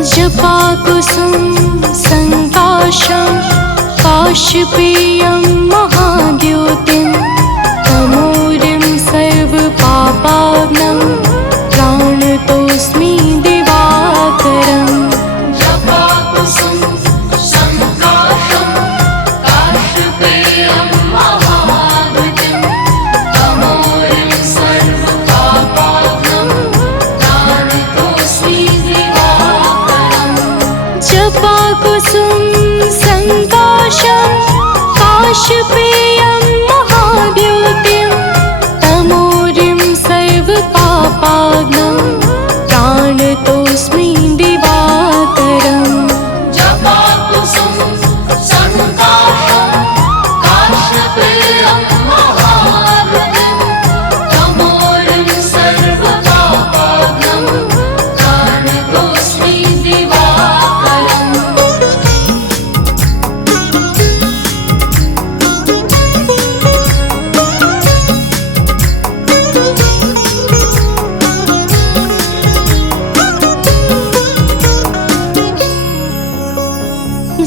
जपाकुसुम संकाशं काशपेयं महाद्योतिं तमोरिं सर्वपापाग्नं प्राणतोऽस्मि दिवाकरम्। जपाकुसुम संकाशं काशपेयं महाद्योतिं तमोरिं सर्वपापाग्नं प्राणतोऽस्मि दिवाकरम्। जपाकुसुम संकाशं काशपेयं महाद्योतिं तमोरिं सर्वपापाग्नं प्राणतोऽस्मि दिवाकरम्। जपाकुसुम संकाशं काशपेयं महाद्योतिं तमोरिं सर्वपापाग्नं प्राणतोऽस्मि दिवाकरम्।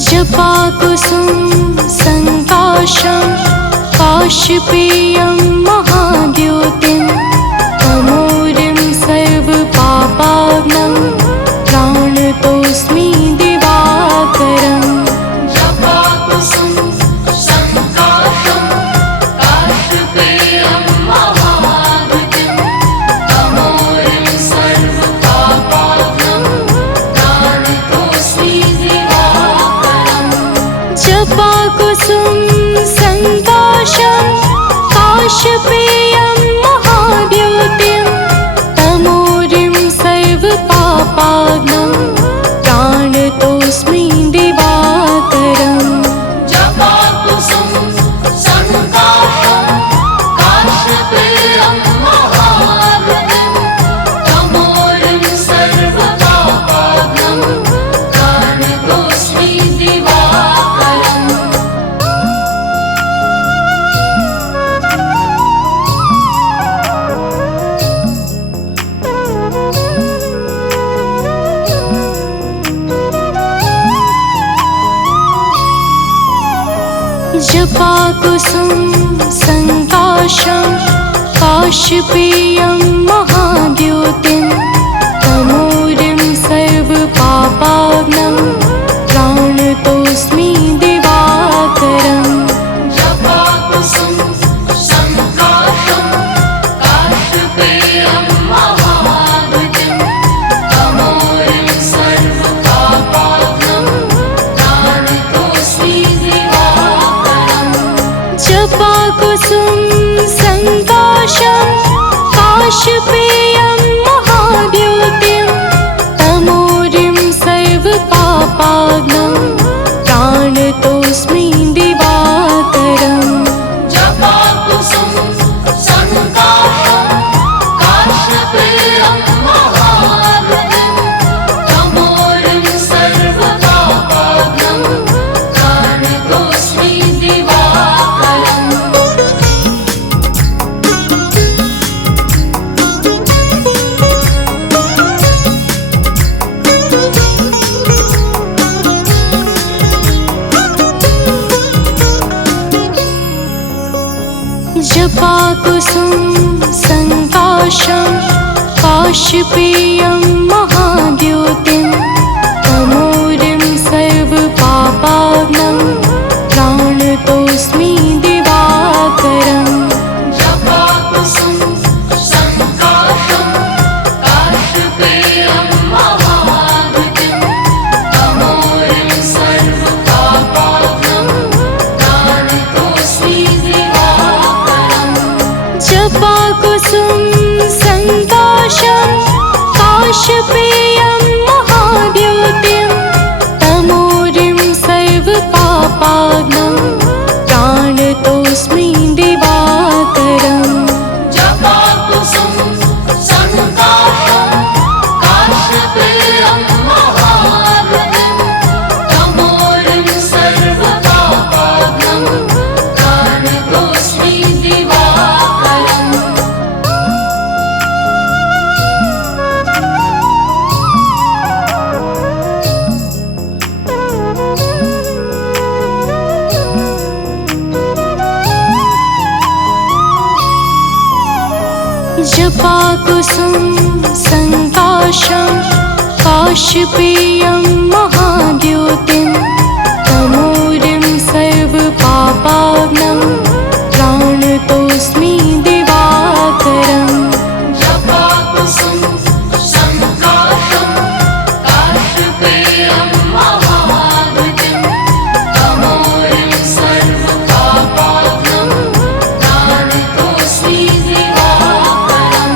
जपाकुसुम संकाशं काशपेयं महाद्योतिं तमोरिं सर्वपापाग्नं प्राणतोऽस्मि दिवाकरम्। जपाकुसुम संकाशं काशपेयं महाद्योतिं तमोरिं सर्वपापाग्नं प्राणतोऽस्मि दिवाकरम्। जपाकुसुम संकाशं काशपेयं महाद्योतिं तमोरिं सर्वपापाग्नं प्राणतोऽस्मि दिवाकरम्। जपाकुसुम संकाशं काशपेयं महाद्योतिं तमोरिं सर्वपापाग्नं प्राणतोऽस्मि दिवाकरम्। जपाकुसुम संकाशं काशपेयं महाद्योतिं तमोरिं सर्वपापाग्नं प्राणतोऽस्मि दिवाकरम्। जपाकुसुम संकाशं काशपेयं महाद्योतिं तमोरिं सर्वपापाग्नं प्राणतोऽस्मि दिवाकरम्। जपाकुसुम संकाशं काशपेयं महाद्योतिं तमोरिं सर्वपापाग्नं प्राणतोऽस्मि दिवाकरम्। जपाकुसुम संकाशं काशपेयं महाद्योतिं तमोरिं सर्वपापाग्नं प्राणतोऽस्मि दिवाकरम्। जपाकुसुम संकाशं काशपेयं महाद्योतिं तमोरिं सर्वपापाग्नं प्राणतोऽस्मि दिवाकरम्। जपाकुसुम संकाशं काशपेयं महाद्योतिं तमोरिं सर्वपापाग्नं प्राणतोऽस्मि दिवाकरम्। जपाकुसुम संकाशं काशपेयं जपाकुसुम संकाशं काशपेयं महाद्युतिं तमोरिं सर्वपापाग्नं प्राणतोऽस्मि दिवाकरम् जपाकुसुम संकाशं काशपेयं महाद्युतिं तमोरिं सर्वपापाग्नं प्राणतोऽस्मि दिवाकरम्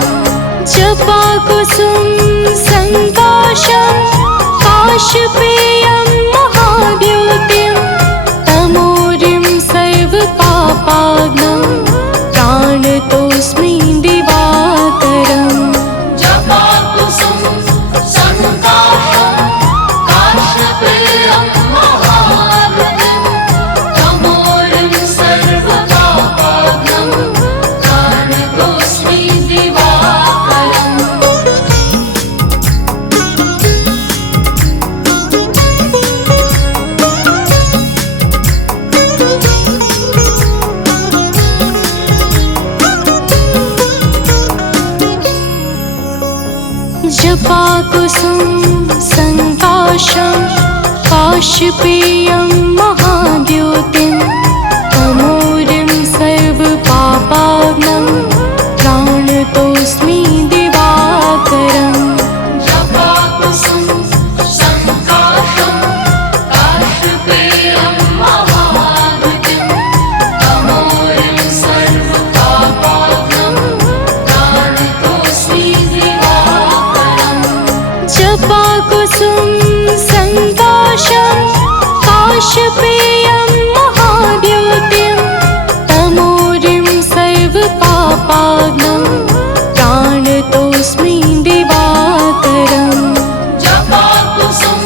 जपाकुसुम संकाशं काशपेयं महाद्युतिं तमोरिं सर्वपापाग्नं प्राणतोऽस्मि दिवाकरम् जपाकुसुम संकाशं काशपेयं महाद्युतिं तमोरिं सर्वपापाग्नं प्राणतोऽस्मि दिवाकरम् जपाकुसुम संकाशं काशपेयं महाद्युतिं तमोरिं सर्वपापाग्नं प्राणतोऽस्मि दिवाकरम् जपाकुसुम संकाशं काशपेयं महाद्युतिं तमोरिं सर्वपापाग्नं प्राणतोऽस्मि दिवाकरम् जपाकुसुम संकाशं काशपेयं महाद्युतिं तमोरिं सर्वपापाग्नं प्राणतोऽस्मि दिवाकरम् जपाकुसुम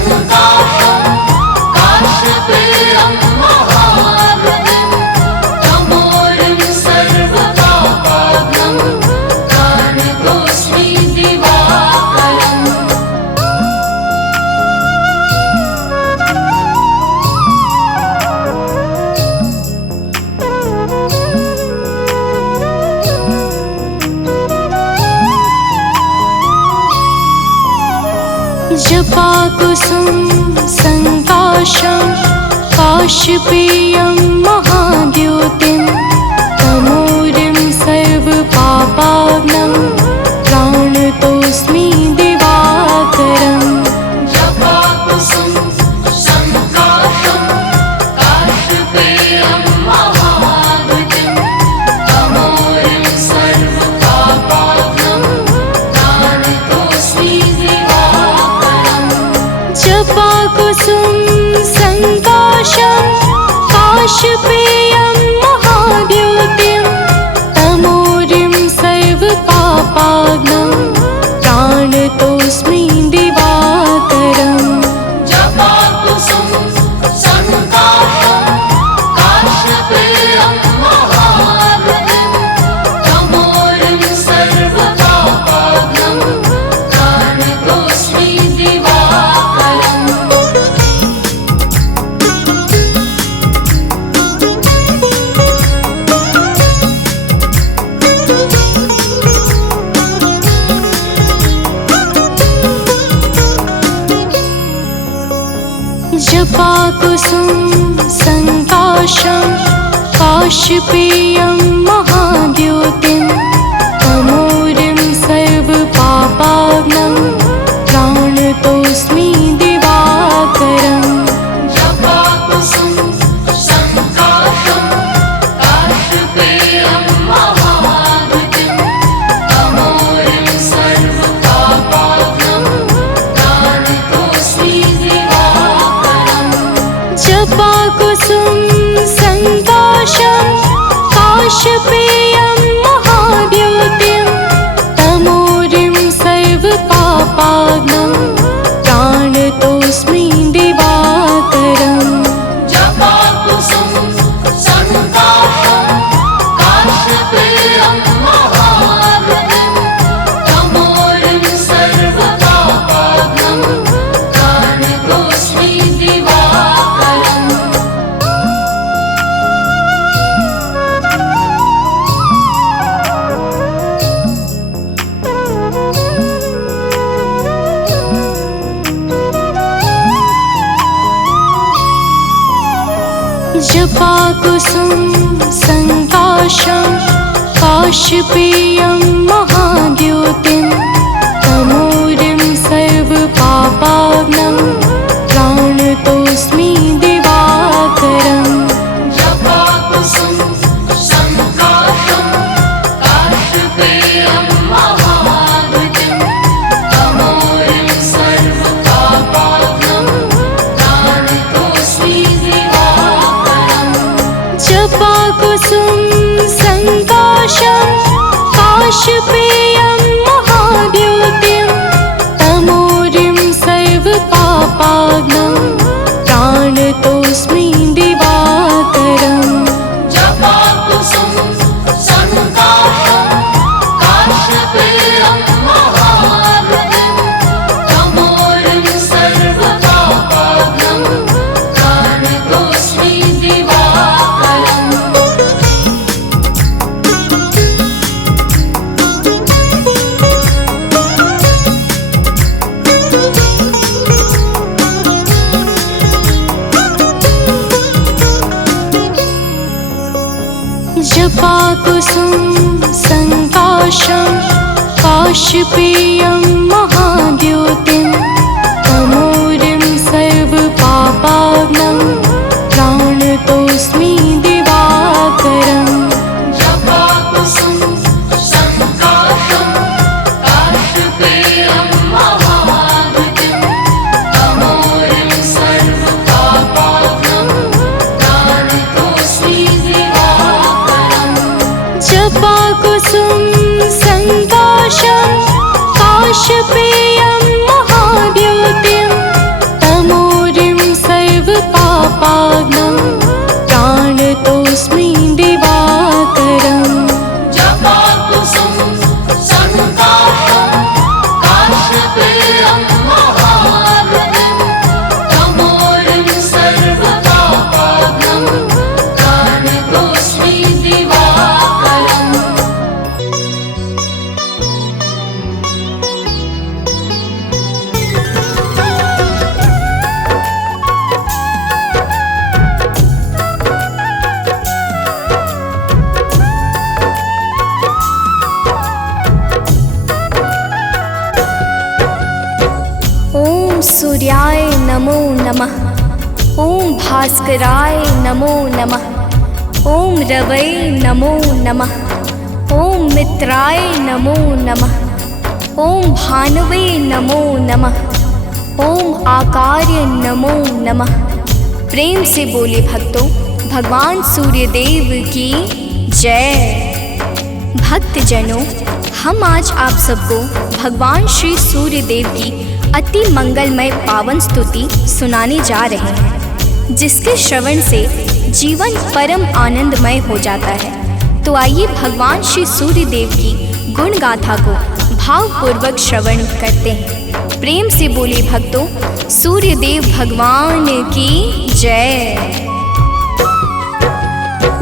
संकाशं काशपेयं महाद्युतिं तमोरिं सर्वपापाग्नं प्राणतोऽस्मि दिवाकरम् जपाकुसुम संकाशं काशपेयं महाद्युतिं तमोरिं सर्वपापाग्नं प्राणतोऽस्मि दिवाकरम् जपाकुसुम संकाशं काशपेयं महाद्युतिं तमोरिं सर्वपापाग्नं प्राणतोऽस्मि दिवाकरम् जपाकुसुम संकाशं काशपेयं महाद्युतिं तमोरिं सर्वपापाग्नं प्राणतोऽस्मि दिवाकरम् जपाकुसुम संकाशं काशपेयं महाद्युतिं तमोरिं सर्वपापाग्नं प्राणतोऽस्मि दिवाकरम् जपाकुसुम संकाशं काशपेयं महाद्युतिं तमोरिं सर्वपापाग्नं प्राणतोऽस्मि दिवाकरम् जपाकुसुम संकाशं काशपेयं महाद्युतिं तमोरिं सर्वपापाग्नं प्राणतोऽस्मि दिवाकरम् जपाकुसुम संकाशं काशपेयं महाद्युतिं तमोरिं सर्वपापाग्नं प्राणतोऽस्मि जपाकुसुम संकाशं काशपेयं महाद्युतिं तमोरिं सर्वपापाग्नं प्राणतोऽस्मि दिवाकरम् जपाकुसुम संकाशं काशपेयं महाद्युतिं तमोरिं सर्वपापाग्नं प्राणतोऽस्मि दिवाकरम् जपाकुसुम संकाशं काशपेयं महाद्युतिं तमोरिं सर्वपापाग्नं प्राणतोऽस्मि दिवाकरम् जपाकुसुम संकाशं काशपेयं महाद्युतिं तमोरिं सर्वपापाग्नं प्राणतोऽस्मि दिवाकरम् जपाकुसुम संकाशं काशपेयं महाद्युतिं तमोरिं सर्वपापाग्नं प्राणतोऽस्मि दिवाकरम् जपाकुसुम संकाशं काशपेयं महाद्युतिं तमोरिं सर्वपापाग्नं प्राणतोऽस्मि दिवाकरम् जपाकुसुम संकाशं काशपेयं महाद्युतिं तमोरिं सर्वपापाग्नं प्राणतोऽस्मि दिवाकरम् जपाकुसुम संकाशं काशपेयं महाद्युतिं तमोरिं सर्वपापाग्नं प्राणतोऽस्मि दिवाकरम् ओम सूर्याय नमो नमः। ओम भास्कराय नमो नमः। ओम रवै नमो नमः। ओम मित्राय नमो नमः। ओम भानवे नमो नमः। ओम आकार्य नमो नमः। प्रेम से बोले भक्तों, भगवान सूर्यदेव की जय। भक्तजनों, हम आज आप सबको भगवान श्री सूर्यदेव की अति मंगलमय पावन स्तुति सुनाने जा रहे हैं, जिसके श्रवण से जीवन परम आनंदमय हो जाता है। तो आइए भगवान श्री सूर्यदेव की गुण गाथा को भावपूर्वक श्रवण करते हैं। प्रेम से बोले भक्तों, सूर्यदेव भगवान की जय।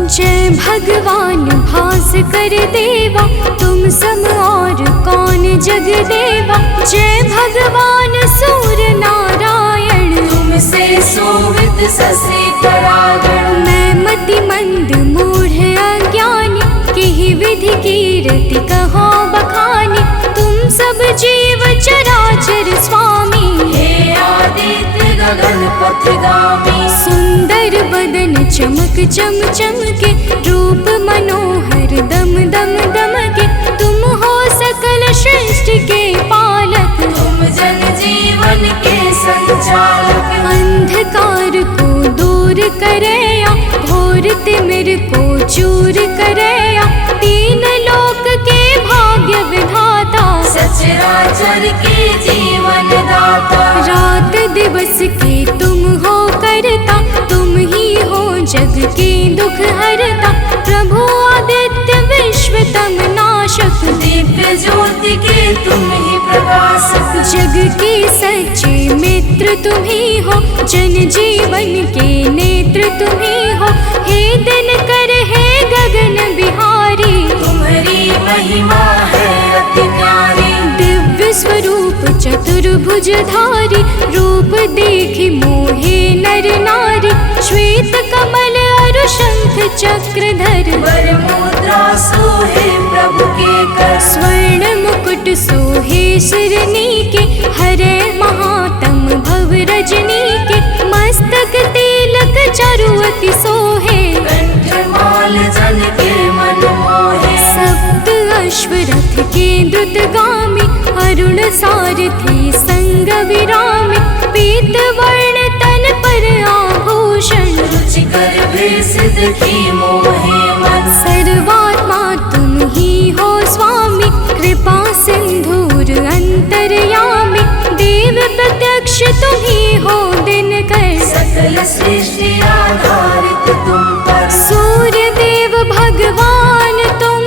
जय भगवान भास्कर देवा, तुम सम और कौन जग देवा। जय भगवान सूर्य नारायण, तुमसे सोवित ससे परागण। मैं मति मंद मूढ़ अज्ञानी, किहि विधि कीरति कहो बखानी। तुम सब जीव चराचर स्वामी, हे आदित्य गगन पथगामी। सुंदर बदन चमक चम चमके, रूप मनोहर दम दम दमके। तुम हो सकल सृष्टि के पालक, तुम जन जीवन के संचालक। अंधकार को दूर करया, घोर तिमिर को चूर करया। तीन लोक के भाग्य विधाता, सचराचर के जीवन दाता। रात दिवस के तुम हो करता, तुम ही हो जग के दुख हरता। प्रभु आदित्य विश्वतम नाशक, दिव्य ज्योति के तुम ही प्रकाशक। जग के सच्चे मित्र तुम ही हो, जन जीवन के नेत्र तुम ही हो। हे दिन कर हे गगन बिहारी, तुम्हारी महिमा है अति न्यारी। दिव्य स्वरूप चतुर्भुजधारी, रूप देखि मोहे नर नारी। श्वेत कमल अरु शंख चक्रधर, वर मुद्रा सोहे प्रभु के कर, स्वर्ण मुकुट सोहे सिरनी के, हरे महातम भव रजनी के, मस्तक तिलक चारुअति सोहे, कंठमाल जन के मन मोहे, सप्त अश्वरथ के द्रुतगामी, अरुण सारथी संग विरामी, पीत वर्ण तन पर आभूषण, रुचिकर भेष देखी मोहे मन, सर्वात्मा तुम ही हो स्वामी, कृपा सिंधुर अंतर्यामी, देव प्रत्यक्ष तुम ही हो दिनकर, सकल सृष्टि आधारित तुम पर, सूर्य देव भगवान तुम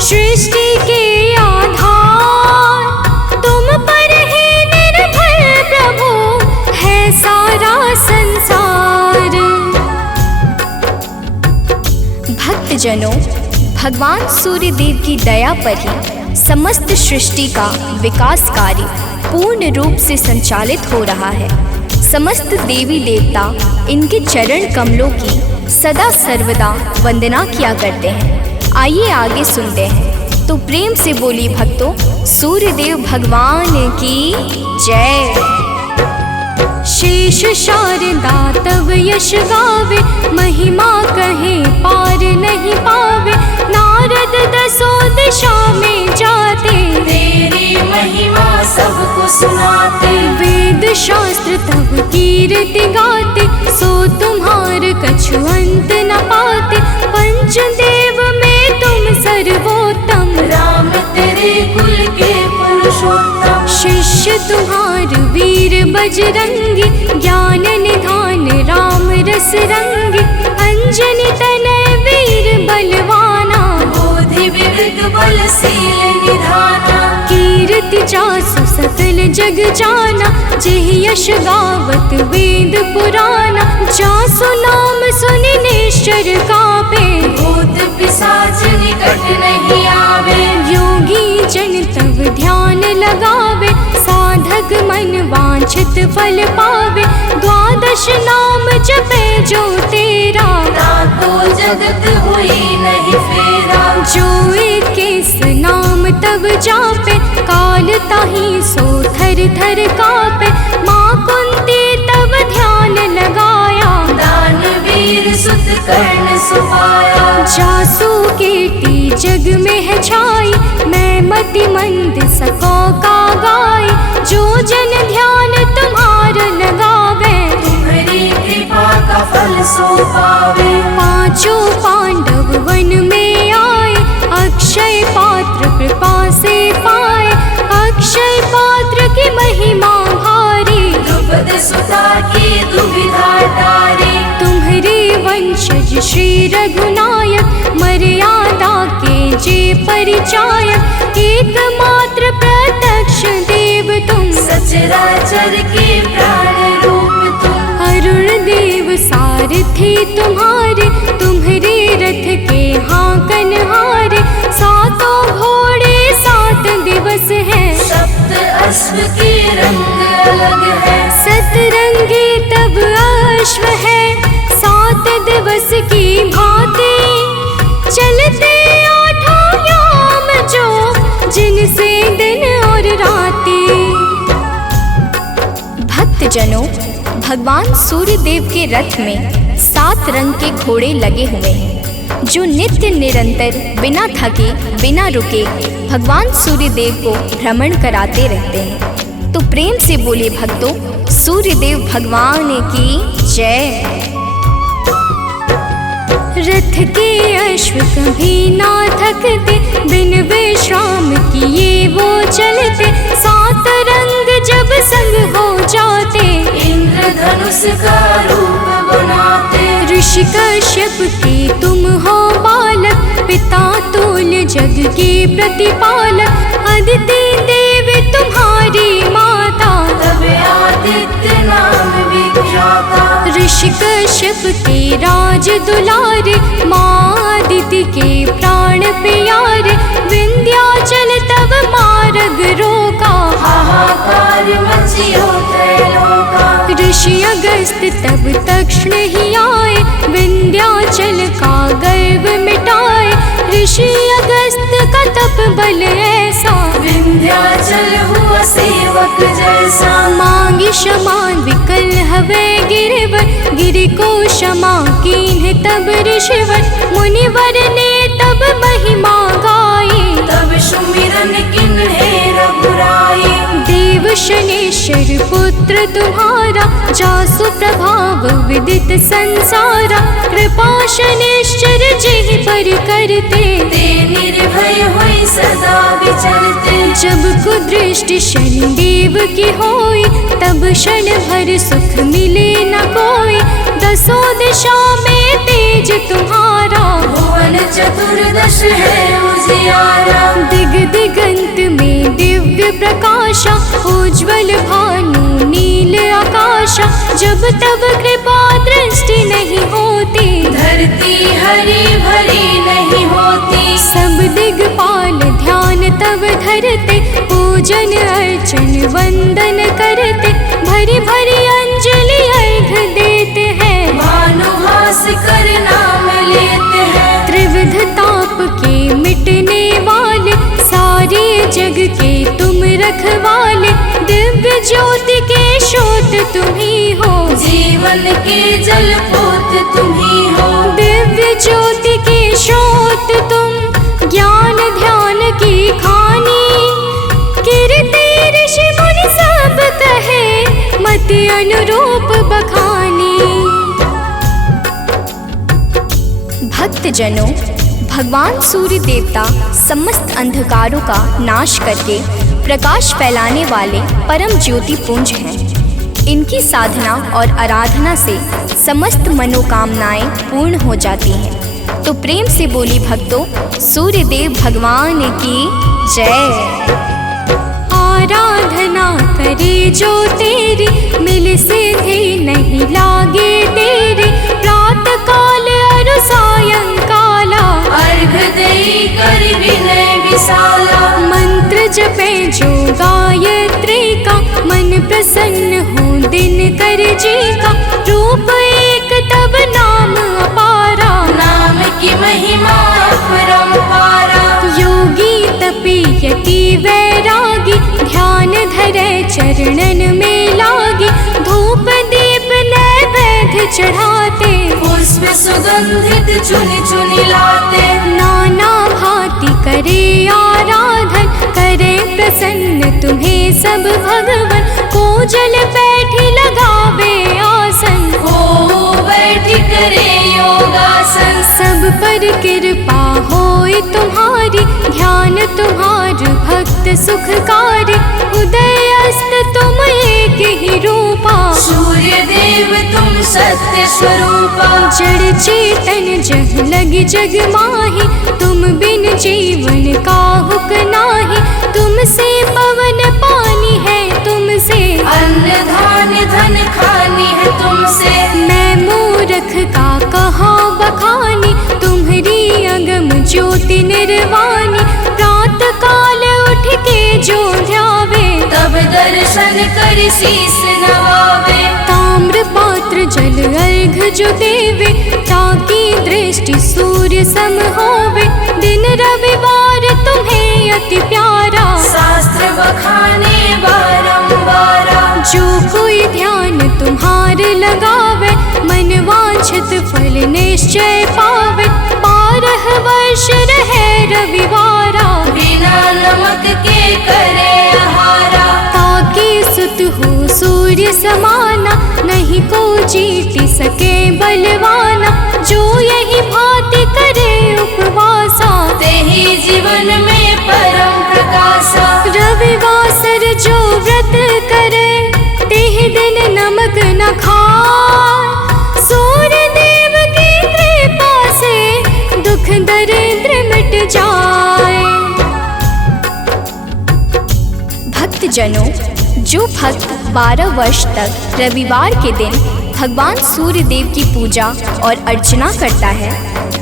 सृष्टि के आधार, तुम पर ही निर्भर प्रभु है सारा संसार। भक्तजनों, भगवान सूर्य देव की दया पर ही समस्त सृष्टि का विकास कार्य पूर्ण रूप से संचालित हो रहा है। समस्त देवी देवता इनके चरण कमलों की सदा सर्वदा वंदना किया करते हैं। आइए आगे सुनते हैं। तो प्रेम से बोली भक्तों, सूर्यदेव भगवान की जय। शेष शारदा तव यश गावे, महिमा कहे पार नहीं पावे, नारद दसों दिशा में जाते, तेरी महिमा सबको सुनाते, वेद शास्त्र तब कीर्ति गाते, सो तुम्हार कछु अंत न पाते, पंचदेव में तुम सर्वोत्तम, राम तेरे कुल के पुरुषोत्तम, शिष्य तुम्हार वीर बजरंगी, ज्ञान निधान राम रस रंगी, अंजनी तनय वीर बलवाना, बोधि विवेक बलशील निधाना, कीर्ति जासु सकल जग जाना, जेह यश गावत वेद पुराना, जासु नाम सुनि निश्चर कापे, भूत पिशाच निकट नहीं आवे, योगी जन तब ध्यान लगावे, साधक मन वांछित फल पावे, द्वादश नाम जपे जो तेरा, ताको जगत हुई नहीं फेरा, जो इक्कीस नाम तब जापे, काल ताही सो थर थर कापे, माँ कुंती तब ध्यान लगाया, दानवीर सुत कर्ण सुपाया, जासू कीर्ति जग में है छाई, मैं मति मंद सको का गाय, जो जन ध्यान तुम्हार लगावे, तुम्हारी कृपा का फल सो पावे, पांचों पांडव वन में आए, अक्षय पात्र कृपा से पाए, अक्षय पात्र की महिमा भारी, द्रुपद सुता की दुविधा टारी, तुम्हारे वंशज श्री रघुनायक, मर्यादा के जे परिचायक, एकमात्र प्रत्यक्ष देव तुम, सचराचर के प्राण रूप तुम, अरुण देव सारथी तुम्हारे, तुम्हारे रथ के हाकन हारे, सातों घोड़े 7 दिवस हैं, सप्त अश्व के रंग अलग है, सतरंगी तब अश्व है, 7 दिवस की भांति, चलते 8 याम जो, जिनसे दिन और राती। भक्तजनों, भगवान सूर्यदेव के रथ में 7 रंग के घोड़े लगे हुए हैं, जो नित्य निरंतर बिना थके बिना रुके भगवान सूर्यदेव को भ्रमण कराते रहते हैं। तो प्रेम से बोले भक्तों, सूर्यदेव भगवान की जय। रथ के अश्व कभी ना थकते, बिन विश्राम किए वो चलते, 7 रंग जब संग हो जाते, इंद्रधनुष का रूप बनाते, ऋषि कश्यप के तुम हो बालक, पिता तुल्य जग के प्रतिपालक, अदिति देव तुम्हारी माता, तब आदित्य नाम विख्याता, ऋषि कश्यप के राज दुलारे, माँ अदिति के प्राण प्यारे, विंध्याचल तब मार्ग रोका, हाहाकार मचियो त्रैलोका, ऋषि अगस्त तब तक्षण ही आए, विंध्याचल का गर्व मिटाए, ऋषि अगस्त का तप बल ऐसा, विंध्याचल हुआ सेवक जैसा। मांगी क्षमा विकल हवे गिरवर, गिरि को क्षमा कीन्ह तब ऋषिवर, मुनिवर ने तब महिमा गाई, तब सुमिरन किन्हे रघुराई। देव शनेश्वर पुत्र तुम्हारा, जासु प्रभाव विदित संसारा, कृपा शनेश्वर जेहि पर करते, ते निर्भय होई सदा विचरते। जब कुदृष्टि शनिदेव की होई, तब क्षण भर सुख मिले न कोई, दसों दिशा में तेज तुम्हारा, भुवन चतुर्दश है उजियारा। दिग दिगंत में दिव्य प्रकाशा, उज्ज्वल भानु नील आकाशा, जब तब कृपा दृष्टि नहीं होती, धरती हरी भरी नहीं होती। सब दिगपाल ध्यान तब धरते, पूजन अर्चन वंदन करते, भरी भरी अंजलि अर्घ देते हैं, भानुहास कर नाम लेते हैं। त्रिविध ताप के मिटने वाले, सारे जग के तुम रखवाले, दिव्य ज्योति के स्रोत तुम ही हो, जीवन के जल पोत तुम ही हो। दिव्य ज्योति के स्रोत तुम, ज्ञान ध्यान की खानी, कीर्ति ऋषि मुनि सब कहे, मति अनुरूप बखानी। भक्तजनों, भगवान सूर्य देवता समस्त अंधकारों का नाश करके प्रकाश फैलाने वाले परम ज्योति पुंज हैं। इनकी साधना और आराधना से समस्त मनोकामनाएं पूर्ण हो जाती हैं। तो प्रेम से बोली भक्तों, सूर्य देव भगवान की जय। आराधना करे जो तेरी, मिल सिद्धि नहीं लागे तेरी, प्रात काल अरु सायंकाला, अर्घ देई कर विनय विशाला। मंत्र जपे जो गायत्री का, मन प्रसन्न हो दिन कर जी का, रूप एक तब नाम अपारा, नाम की महिमा अपरंपारा। योगी तपी यति वैरागी, ध्यान धरे चरणन में लागी, धूप दीप नैवेद्य चढ़ाते, पुष्प सुगंधित चुनि चुनि लाते। नाना भांति करे आराधन, करे प्रसन्न तुम्हें सब भगवन, को जल बैठी लगावे आसन, हो बैठी करे योगासन। सब पर कृपा होए तुम्हारी, ध्यान तुम्हार भक्त सुखकारी, उदय अस्त तुम एक ही रूपा, सूर्य देव तुम सत्य स्वरूपा। जड़ चेतन जह लगी जग माही, तुम बिन जीवन का हुक नाही, तुमसे पवन पानी है तुमसे, अन्न धान्य धन खानी है तुमसे। मैं मूर्ख का कहा बखानी, तुम्हारी अगम ज्योति निर्वाणी, प्रात काल उठ के जो ध्यावे, तब दर्शन कर शीस नवावे। ताम्र पात्र जल अर्घ जो देवे, ताकि दृष्टि सूर्य सम होवे, दिन रविवार तुम्हें अति प्यारा, शास्त्र बखाने बारंबारा। जो कोई ध्यान तुम्हार लगावे, मन वांछित फल निश्चय पावे, 12 वर्ष रहे रविवारा, बिना नमक के करे आहारा। ताकि सुत हो सूर्य समाना, नहीं को जीति सके बलवाना, जो यही भांति करे उपवासा, तेहि जीवन में परम प्रकाशा। रविवासर जो व्रत करे, तेहि दिन नमक न खाए, सूर्य देव की कृपा से दुख दरिद्र मिट जाए। भक्तजनों, जो भक्त 12 वर्ष तक रविवार के दिन भगवान सूर्य देव की पूजा और अर्चना करता है,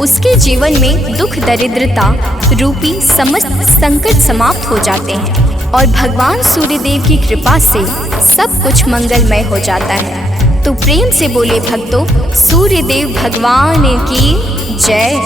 उसके जीवन में दुख दरिद्रता रूपी समस्त संकट समाप्त हो जाते हैं और भगवान सूर्य देव की कृपा से सब कुछ मंगलमय हो जाता है। तो प्रेम से बोले भक्तों सूर्य देव भगवान की जय।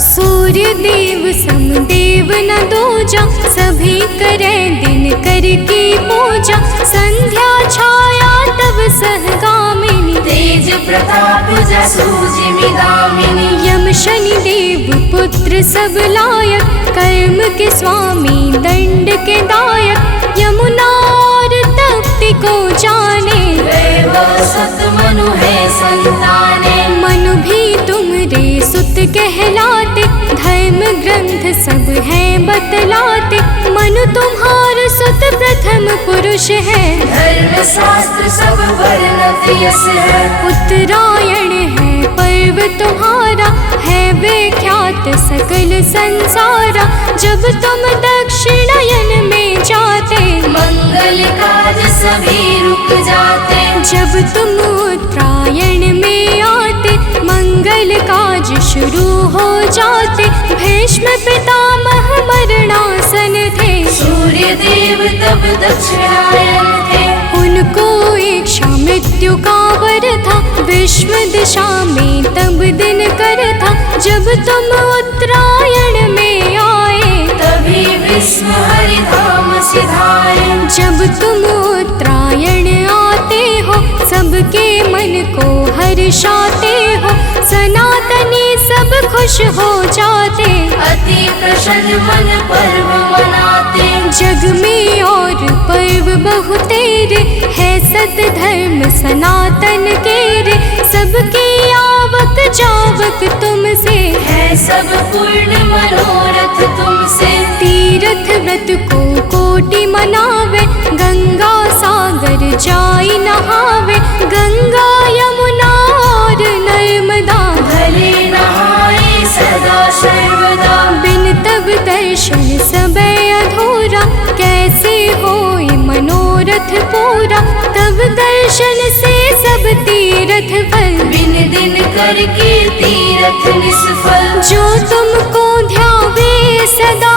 सूर्य देव समदेव न दूजा, सभी करें दिन करके पूजा। संध्या छाया तब सहगामिनी, तेज प्रताप जसु जिमिदामिनी। यम शनि देव पुत्र सब लायक, कर्म के स्वामी दंड के दायक। यमुना और तप्ति को जाने, वैभव सुत मनु है संताने। मनु भी तुमरे सुत कहलाते, धर्म ग्रंथ सब हैं बतलाते। मनु तुम्हार सुत प्रथम पुरुष है, धर्म शास्त्र सब वर्णत यस है। उत्तरायण है पर्व तुम्हारा, है विख्यात सकल संसारा। जब तुम दक्षिणायन में जाते, मंगल काज सभी रुक जाते। जब तुम उत्तरायण में आते, मंगल काज शुरू हो जाते। भीष्म पितामह मरणासन थे, सूर्य देव तब दक्षिणायन थे। उनको इच्छा मृत्यु का वर था, विश्व दिशा में तब दिन कर था। जब तुम उत्तरायण में आए, तभी विश्व हरि धाम सिधाए। जब तुम उत्तरायण आते हो, सबके मन को हर्षाते हो। सनातनी सब खुश हो जाते, अति प्रसन्न मन पर्व मनाते। जग में और पर्व बहुतेरे, है सत धर्म सनातन के रे। सबके आवक जावक तुमसे, है सब पूर्ण मनोरथ तुमसे। तीर्थ व्रत को कोटि मनावे, गंगा सागर जाई नहावे। गंगा यमुना और नर्मदा, भले नहाए सदा सर्वदा। बिन तब दर्शन सबे अधूरा, कैसे होई मनोरथ पूरा। तब दर्शन से सब तीर्थ फल, बिन दिन करके तीरथ निष्फल। जो तुमको ध्यावे सदा,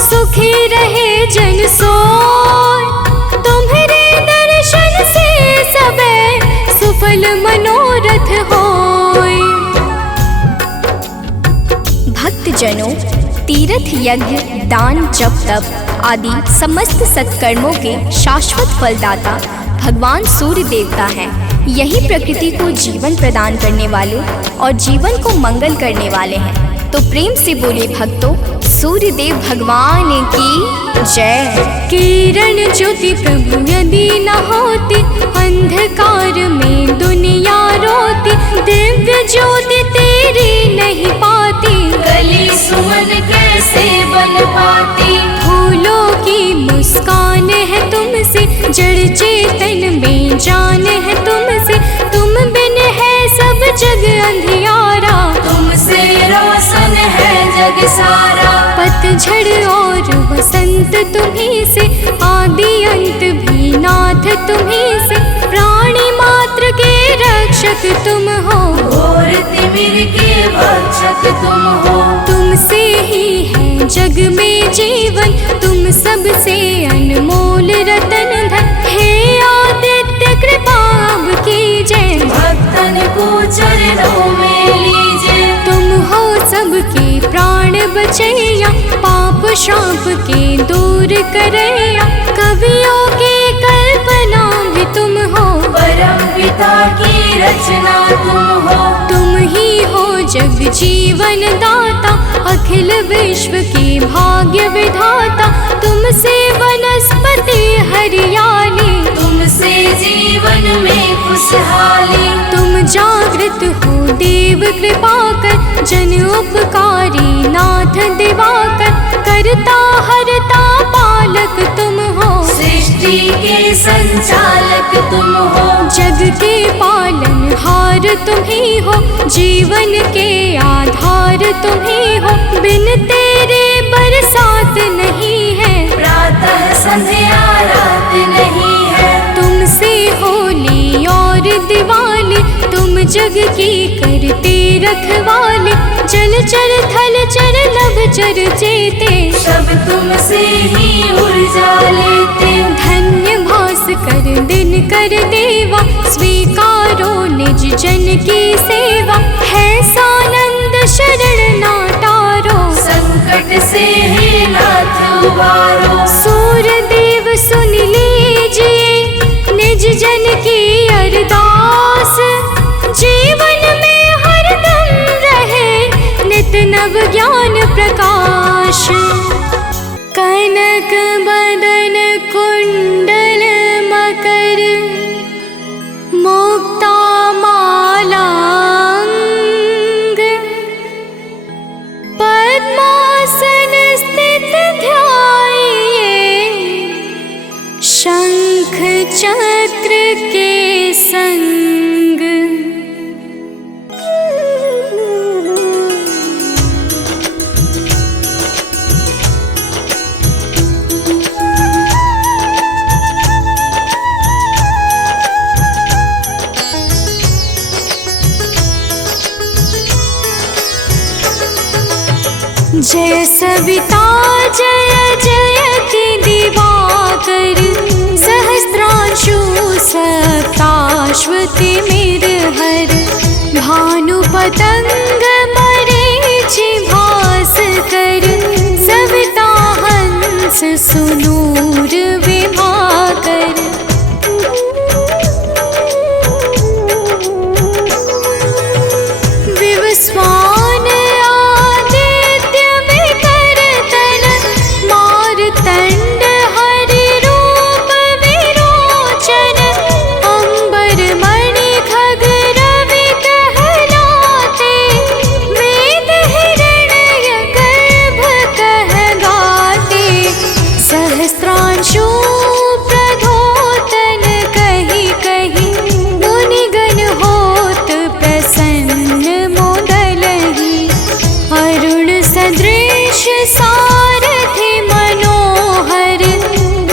सुखी रहे जन सोय। तुम्हारे दर्शन से सबे सुफल मनोरथ होय। भक्तजनों, तीर्थ यज्ञ दान जप तप आदि समस्त सत्कर्मों के शाश्वत फलदाता भगवान सूर्य देवता हैं। यही प्रकृति को जीवन प्रदान करने वाले और जीवन को मंगल करने वाले हैं। तो प्रेम से बोले भक्तों सूर्य देव भगवान की जय। किरण ज्योति प्रभु यदि न होती, अंधकार में दुनिया रोती। दिव्य ज्योति तेरी नहीं पाती, कली सुमन कैसे बन पाती। फूलों की मुस्कान है तुमसे, जड़ चेतन में जान है तुमसे। तुम बिन है सब जग अंधियारा, तुमसे रोशन है जग सारा। पतझड़ और बसंत तुम्हीं से, आदि अंत भी नाथ तुम्हीं से। प्राणी मात्र के रक्षक तुम हो, घोर तिमिर के भक्षक तुम हो। तुमसे ही है जग में जीवन, तुम सबसे अनमोल रतन धन। हे आदित्य कृपा अब कीजय, भक्तन को चरणों में लीजिए। तुम हो सबके प्राण बचैया, पाप शाप के दूर करैया। कवियों की कल्पना भी तुम हो, परम पिता की रचना तुम हो। तुम ही हो जग जीवन दाता, अखिल विश्व के भाग्य विधाता। तुमसे वनस्पति हरियाली, तुमसे जीवन में खुशहाली। तुम जागृत हो देव कृपा कर, जन उपकारी नाथ दिवाकर। करता हरता पालक तुम हो, सृष्टि के संचालक तुम हो। जग के पालन हार तुम ही हो, जीवन के आधार तुम ही हो। बिन तेरे बरसात नहीं है, प्रातः संध्या रात नहीं है। तुमसे होली और दिवाली, तुम जग की करते रखवाले। जल चर थल चर नभ चर चेते, सब तुमसे ही ऊर्जा लेते। धन्य भास कर दिन कर देवा, स्वीकारो निज जन की सेवा। है सानंद शरण ना टारो, संकट से ही नाथ उबारो। सूरदेव सुन लीजिए निज जन की अरदास, जीवन में हरदम रहे नित नव ज्ञान प्रकाश। कनक बदन कुंडल मकर, मुक्ता माला अंग, पद्मासन स्थित ध्याइए, शंख चक्र के संग। जय सविता जय जयति दिवाकर, सहस्रांशु सप्ताश्वति मिरहर। भानु पतंग मरीचि भास्कर, सविता हंस सुनूर विभाकर। विवस्वान आदित्य विकर्तन, मारतंड हरि रूप विरोचन। अंबर मणि खग रवि कहलाते, वेद हिरण्य गर्भ कह गाते। सहस्त्रांशु प्रधोतन कही कही, मुनिगण होत प्रसन्न मोदलहि। अरुण सदृश सारथि मनोहर,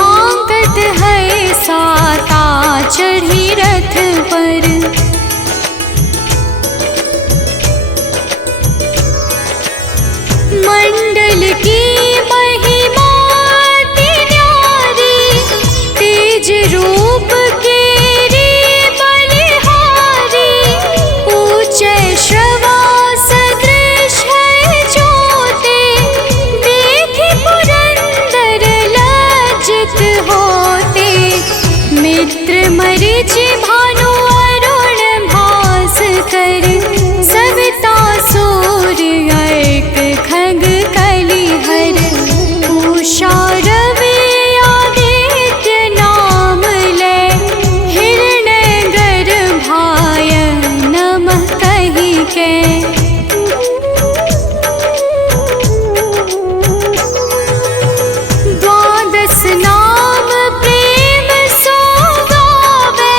आंकत है साता चढ़ी रथ पर। मंडल की महिमा अति न्यारी, तेज रूप केरी बलिहारी। ऊंचे श्रवा सदृश है ज्योति, देखि पुरंदर लज्जित होते। मित्र मरीचि भानु अरुण भास्कर, सविता सूर्य अर्क खग कलिहर। उषा रवि आदित्य नाम ले, हिरण्य गर्भाय नमः कहि के। द्वादश नाम प्रेम सो गावे,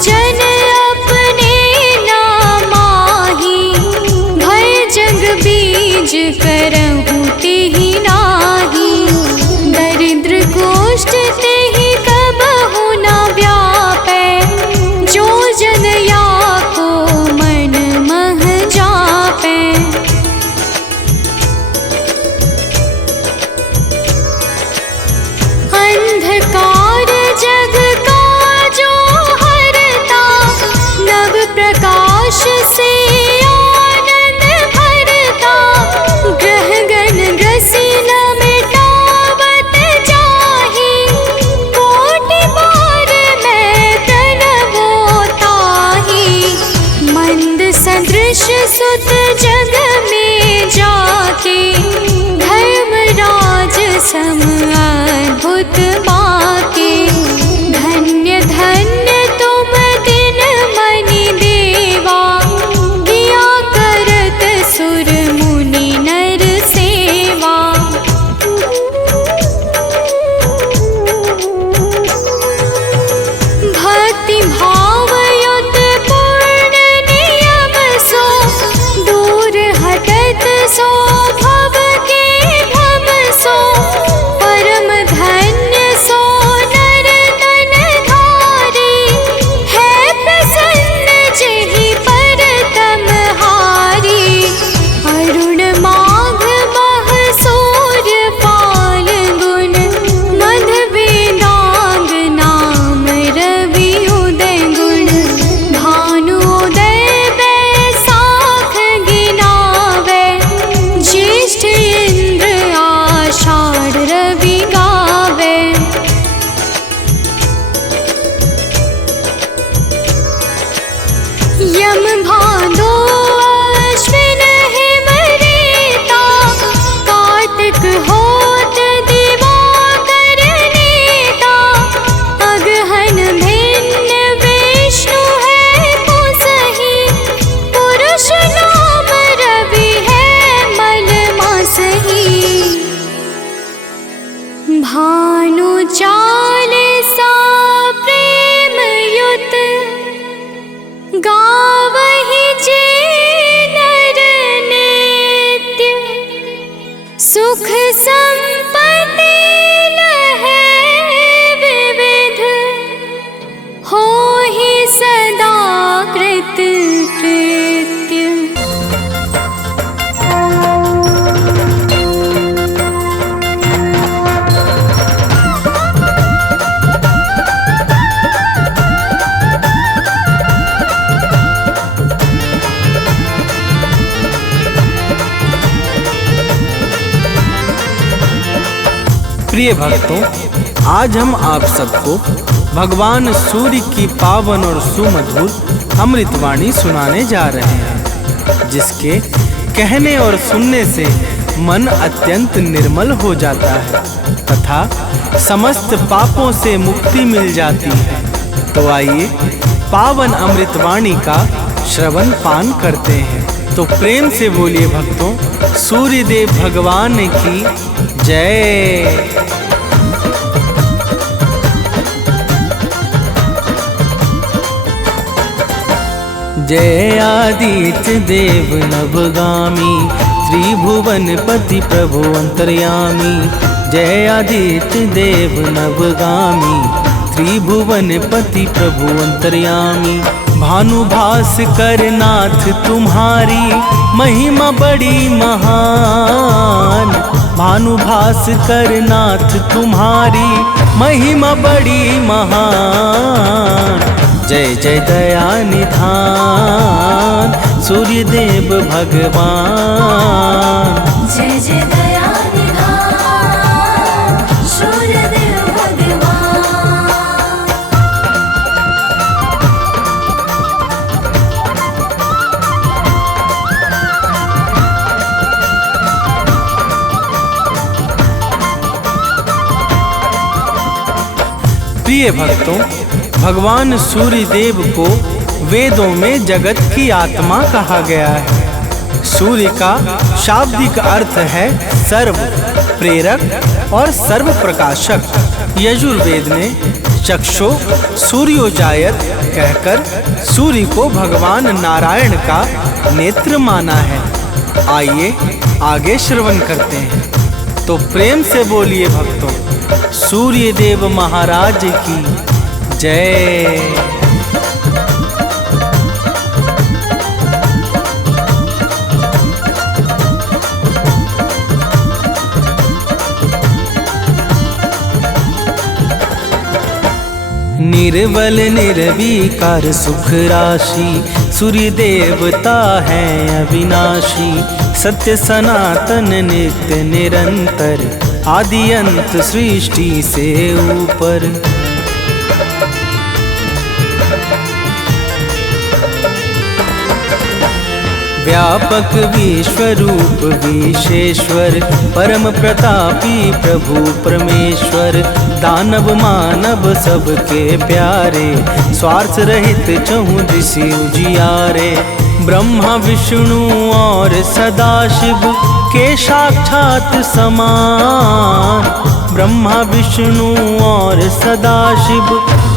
जन अपने ना माही, भय जग बीज करहु तेहि नाही। दरिद्र गोष्ठ तेहि कबहु न व्यापै, जो जन या को मन मह जापै। अंधकार जग का जो हरता, नव प्रकाश से आनंद भरता। ग्रह गण ग्रसी न मिटावत जाहि, कोटि बार मैं प्रणवो ताहि। मंद सदृश सुत जग में जाके, धर्मराज सम अद्भुत बाके। धन्य धन्य तुम दिन मनि देवा, किया करत सुर मुनि नर सेवा। भक्ति भाव युत पूर्ण नियम सो, दूर हटत सो भव के भव सो। परम धन्य सो नर तन धारी, है प्रसन्न जेहि पर तमहारी। अरुण माघ मह सूर्य फाल्गुन, मध वेदांग नाम रवि उदय गुण। भानुदय बैसाख गिनावै, ज्येष्ठ इंद्र आषाढ़ रवि गावै। यम भादो अश्विन हिम रेता, कार्तिक होत दिवाकर नेता। अगहन भिन्न विष्णु है पुसहि, पुरुष नाम रवि है मल मासहि। भानु चालीसा प्रेम युत, गावहि जे नर नित्य। सुख संपत्ति लहै विविध, होहि सदा कृत कृत्य। प्रिय भक्तों, आज हम आप सबको भगवान सूर्य की पावन और सुमधुर अमृतवाणी सुनाने जा रहे हैं, जिसके कहने और सुनने से मन अत्यंत निर्मल हो जाता है तथा समस्त पापों से मुक्ति मिल जाती है। तो आइए पावन अमृतवाणी का श्रवण पान करते हैं। तो प्रेम से बोलिए भक्तों, सूर्य देव भगवान की जय। जय आदित्य देव नवगामी, त्रिभुवन पति प्रभु अंतर्यामी। जय आदित्य देव नवगामी, त्रिभुवन पति प्रभु अंतर्यामी। भानुभास कर नाथ तुम्हारी, महिमा बड़ी महान। भानुभास कर नाथ तुम्हारी, महिमा बड़ी महान। जय जय दया निधान, सूर्य देव भगवान। जय जय दया निधान, सूर्य देव भगवान। प्रिय भक्तों, भगवान सूर्य देव को वेदों में जगत की आत्मा कहा गया है। सूर्य का शाब्दिक अर्थ है सर्व प्रेरक और सर्व प्रकाशक। यजुर्वेद ने चक्षो सूर्योजायत कहकर सूर्य को भगवान नारायण का नेत्र माना है। आइए आगे श्रवण करते हैं। तो प्रेम से बोलिए भक्तों, सूर्य देव महाराज की जय। निर्बल निर्विकार सुख राशि, सूर्य देवता है अविनाशी। सत्य सनातन नित्य निरंतर, आदि अंत सृष्टि से ऊपर। व्यापक विश्वरूप विशेश्वर, परम प्रतापी प्रभु परमेश्वर। दानव मानव सबके प्यारे, स्वार्थ रहित चहुँ दिशि उजियारे। ब्रह्मा विष्णु और सदाशिव के साक्षात समान। ब्रह्मा विष्णु और सदाशिव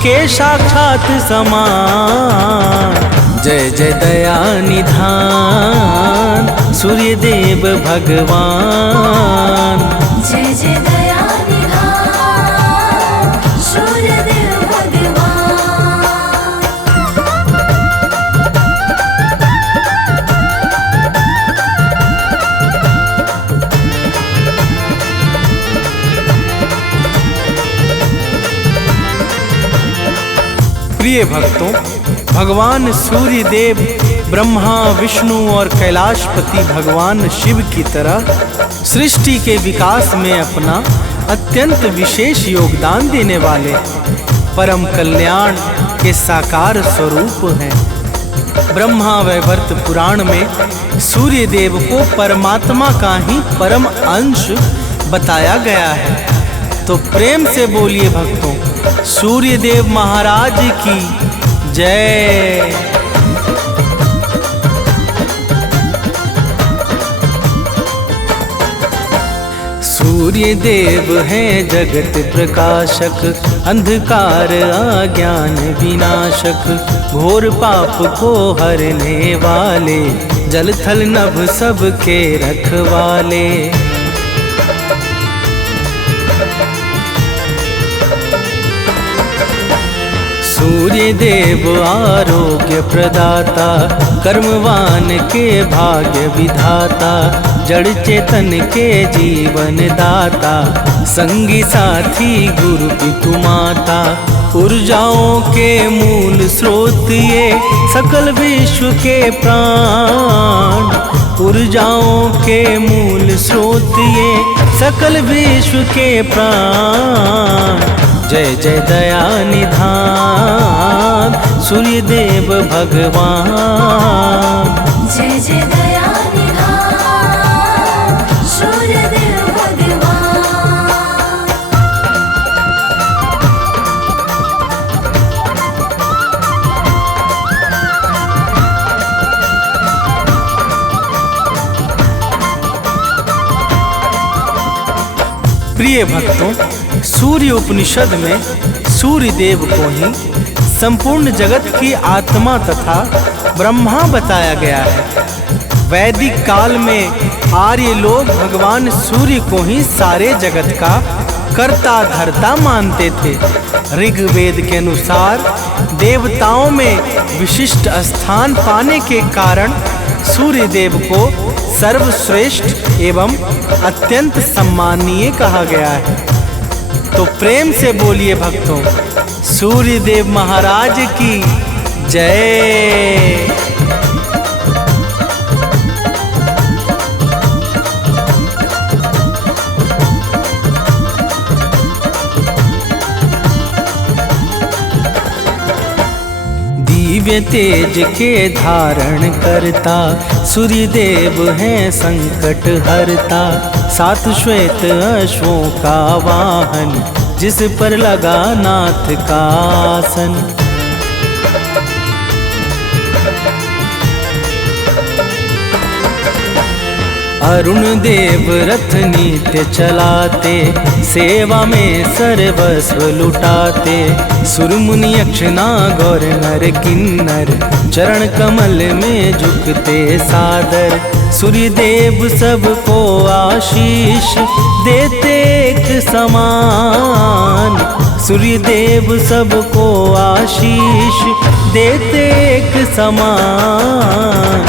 के साक्षात समान। जय जय दया निधान सूर्य देव भगवान। जय जय दया निधान सूर्य देव भगवान। प्रिय भक्तों, भगवान सूर्य देव ब्रह्मा विष्णु और कैलाशपति भगवान शिव की तरह सृष्टि के विकास में अपना अत्यंत विशेष योगदान देने वाले परम कल्याण के साकार स्वरूप हैं। ब्रह्मा वैवर्त पुराण में सूर्य देव को परमात्मा का ही परम अंश बताया गया है। तो प्रेम से बोलिए भक्तों, सूर्य देव महाराज की जय। सूर्य देव है जगत प्रकाशक, अंधकार अज्ञान विनाशक। घोर पाप को हरने वाले, जल थल नभ सबके रखवाले। सूर्य देव आरोग्य प्रदाता, कर्मवान के भाग्य विधाता। जड़ चेतन के जीवन दाता, संगी साथी गुरु पितु माता। ऊर्जाओं के मूल स्रोत ये, सकल विश्व के प्राण। ऊर्जाओं के मूल स्रोत ये, सकल विश्व के प्राण। जय जय दया निधान सूर्य देव भगवान। जय जय दया निधान सूर्य देव भगवान। प्रिय भक्तों, सूर्य उपनिषद में सूर्य देव को ही संपूर्ण जगत की आत्मा तथा ब्रह्मा बताया गया है। वैदिक काल में आर्य लोग भगवान सूर्य को ही सारे जगत का कर्ता धर्ता मानते थे। ऋग्वेद के अनुसार देवताओं में विशिष्ट स्थान पाने के कारण सूर्य देव को सर्वश्रेष्ठ एवं अत्यंत सम्मानीय कहा गया है। तो प्रेम से बोलिए भक्तों, सूर्य देव महाराज की जय। दिव्य तेज के धारण करता, सूर्य देव है संकट हरता। सात श्वेत अश्वों का वाहन, जिस पर लगा नाथ का आसन। अरुण देव रथ नित्य चलाते, सेवा में सर्वस्व लुटाते। सुर मुनि यक्ष नाग नर किन्नर, चरण कमल में झुकते सादर। सूर्य देव सबको आशीष देते एक समान। सूर्य देव सबको आशीष देते एक समान।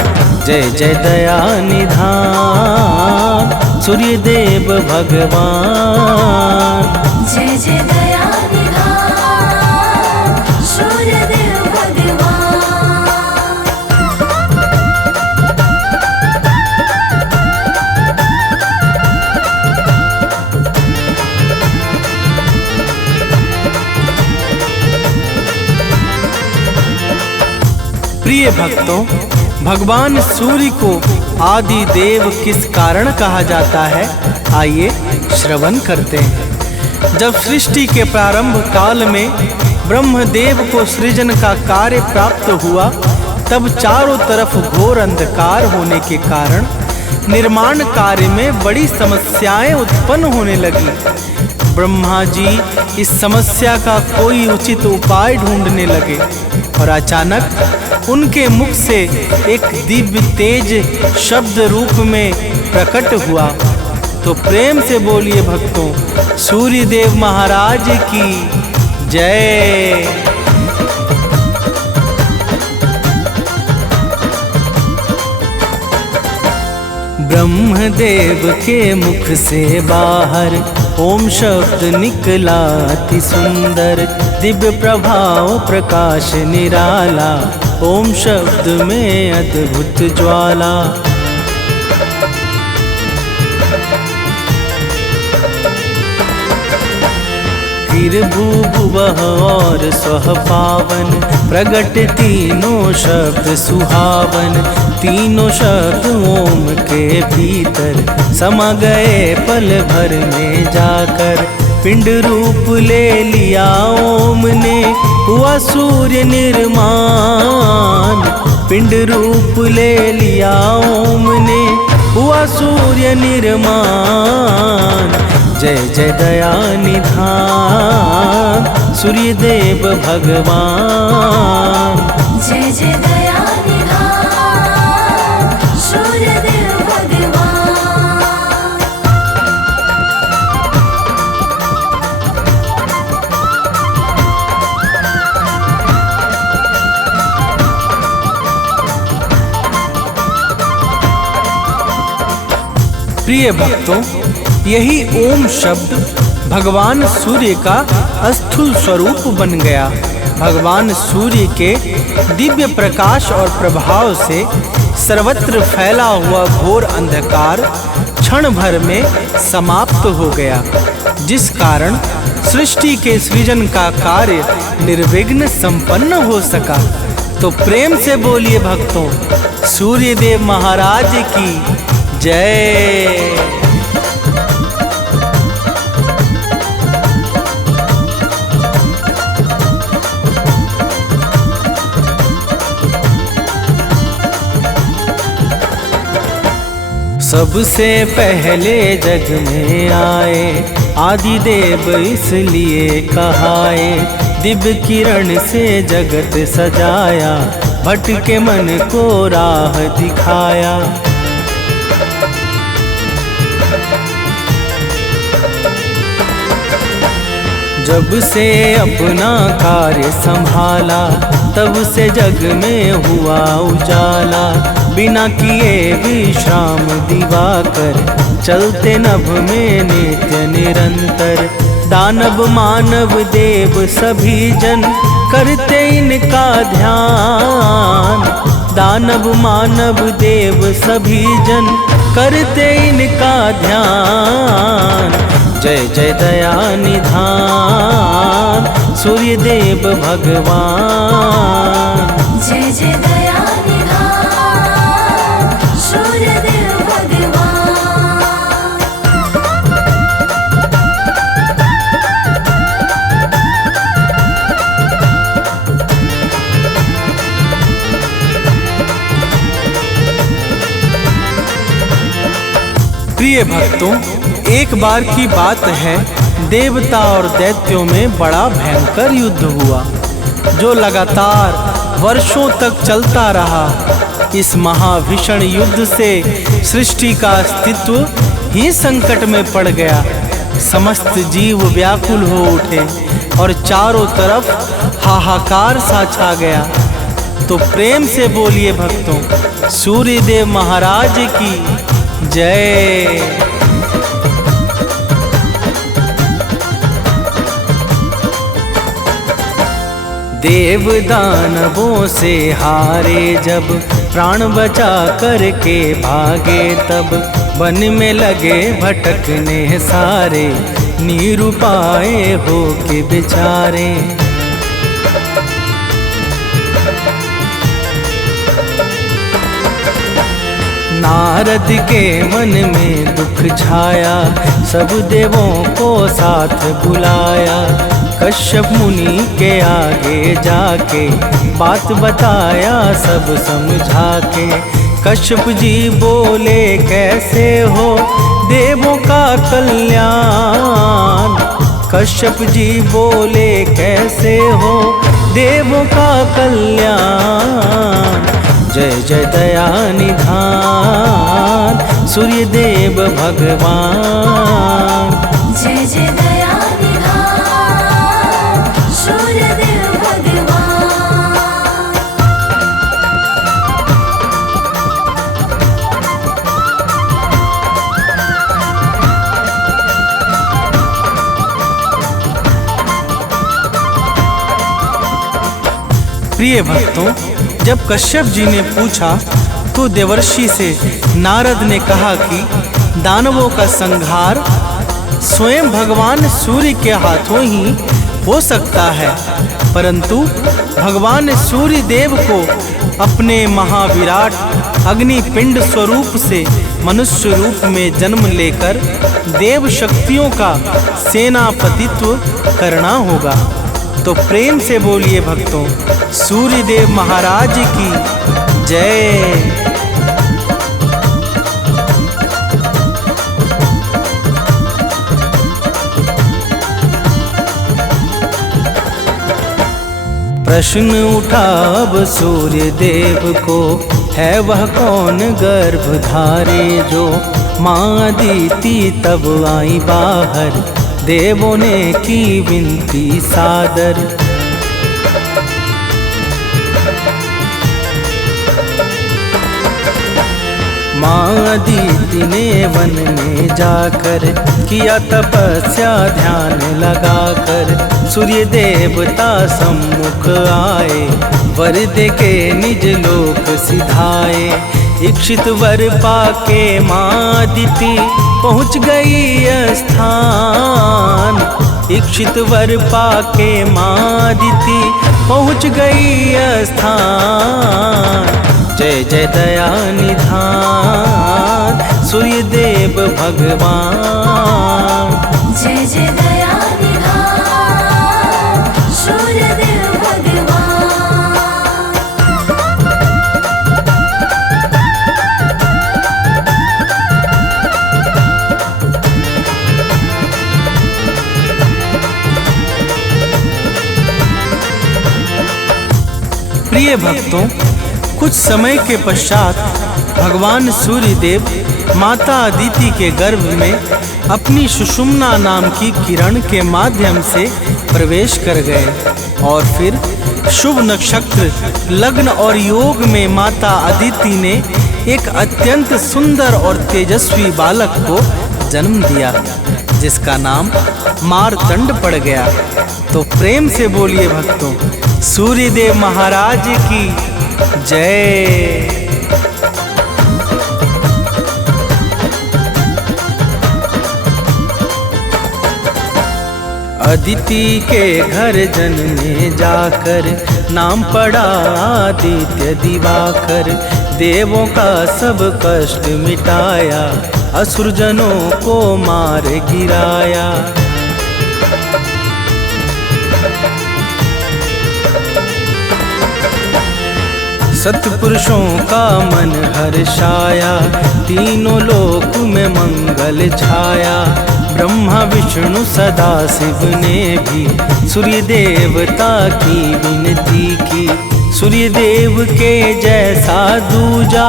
जय जय दया निधान सूर्य देव भगवान। जय जय दया निधान सूर्य देव भगवान। प्रिय भक्तों, भगवान सूर्य को आदि देव किस कारण कहा जाता है, आइए श्रवण करते हैं। जब सृष्टि के प्रारंभ काल में ब्रह्मदेव को सृजन का कार्य प्राप्त हुआ, तब चारों तरफ घोर अंधकार होने के कारण निर्माण कार्य में बड़ी समस्याएं उत्पन्न होने लगी। ब्रह्मा जी इस समस्या का कोई उचित उपाय ढूंढने लगे और अचानक उनके मुख से एक दिव्य तेज शब्द रूप में प्रकट हुआ। तो प्रेम से बोलिए भक्तों, सूर्य देव महाराज की जय। ब्रह्मदेव के मुख से बाहर ओम शब्द निकला अति सुंदर। दिव्य प्रभाव प्रकाश निराला, ओम शब्द में अद्भुत ज्वाला। भूभुवः और स्वः पावन, प्रगट तीनों शब्द सुहावन। तीनों शब्द ओम के भीतर समा गए पल भर में जाकर। पिंड रूप ले लिया ओम ने, हुआ सूर्य निर्माण। पिंड रूप ले लिया ओम ने, हुआ सूर्य निर्माण। जय जय दया निधान सूर्य देव भगवान। जय जय दया निधान सूर्य देव भगवान। प्रिय भक्तों, यही ओम शब्द भगवान सूर्य का स्थूल स्वरूप बन गया। भगवान सूर्य के दिव्य प्रकाश और प्रभाव से सर्वत्र फैला हुआ घोर अंधकार क्षण भर में समाप्त हो गया, जिस कारण सृष्टि के सृजन का कार्य निर्विघ्न संपन्न हो सका। तो प्रेम से बोलिए भक्तों, सूर्य देव महाराज की जय। सबसे पहले जग में आए आदि देव इसलिए कहाए। दिव्य किरण से जगत सजाया, भटके मन को राह दिखाया। जब से अपना कार्य संभाला, तब से जग में हुआ उजाला। बिना किए विश्राम दिवाकर, चलते नभ में नित्य निरंतर। दानव मानव देव सभी जन, करते इनका ध्यान। दानव मानव देव सभी जन, करते इनका ध्यान। जय जय दया निधान सूर्य देव भगवान। जय जय दया निधान सूर्य देव भगवान। प्रिय भक्तों, एक बार की बात है, देवता और दैत्यों में बड़ा भयंकर युद्ध हुआ जो लगातार वर्षों तक चलता रहा। इस महाभीषण युद्ध से सृष्टि का अस्तित्व ही संकट में पड़ गया। समस्त जीव व्याकुल हो उठे और चारों तरफ हाहाकार सा छा गया। तो प्रेम से बोलिए भक्तों, सूर्यदेव महाराज की जय। देव दानवों से हारे जब, प्राण बचा करके भागे तब, वन में लगे भटकने सारे, निरुपाय हो के बेचारे। नारद के मन में दुख छाया, सब देवों को साथ बुलाया। कश्यप मुनि के आगे जाके बात बताया सब समझा के। कश्यप जी बोले कैसे हो देवों का कल्याण। कश्यप जी बोले कैसे हो देवों का कल्याण। जय जय दया निधान सूर्यदेव भगवान। जय जय दया निधान सूर्यदेव भगवान। प्रिय भक्तों, जब कश्यप जी ने पूछा तो देवर्षि से नारद ने कहा कि दानवों का संहार स्वयं भगवान सूर्य के हाथों ही हो सकता है, परंतु भगवान सूर्य देव को अपने महाविराट अग्निपिंड स्वरूप से मनुष्य रूप में जन्म लेकर देव शक्तियों का सेनापतित्व करना होगा। तो प्रेम से बोलिए भक्तों, सूर्यदेव महाराज की जय। प्रश्न उठा अब सूर्यदेव को, है वह कौन गर्भधारे जो। माँ अदिति तब आई बाहर, देवों ने की विनती सादर। माँ अदिति ने वन में जाकर किया तपस्या ध्यान लगाकर। सूर्य देवता सम्मुख आए, वर दे के निज लोक सिधाए। इच्छित वर पाके माँ अदिति पहुँच गई स्थान। इच्छित वर पाके माँ अदिति पहुँच गई स्थान। जय जय दया निधान सूर्यदेव भगवान। जय जय दया निधान सूर्यदेव भगवान। प्रिय भक्तों, कुछ समय के पश्चात भगवान सूर्यदेव माता अदिति के गर्भ में अपनी सुषुम्ना नाम की किरण के माध्यम से प्रवेश कर गए और फिर शुभ नक्षत्र लग्न और योग में माता अदिति ने एक अत्यंत सुंदर और तेजस्वी बालक को जन्म दिया, जिसका नाम मार्तंड पड़ गया। तो प्रेम से बोलिए भक्तों, सूर्यदेव महाराज की जय। अदिति के घर जनने जाकर नाम पड़ा आदित्य दिवाकर। देवों का सब कष्ट मिटाया, असुर जनों को मार गिराया। सत्पुरुषों का मन हर्षाया, तीनों लोक में मंगल छाया। ब्रह्मा विष्णु सदा शिव ने भी सूर्य देवता की विनती की। सूर्य देव के जैसा दूजा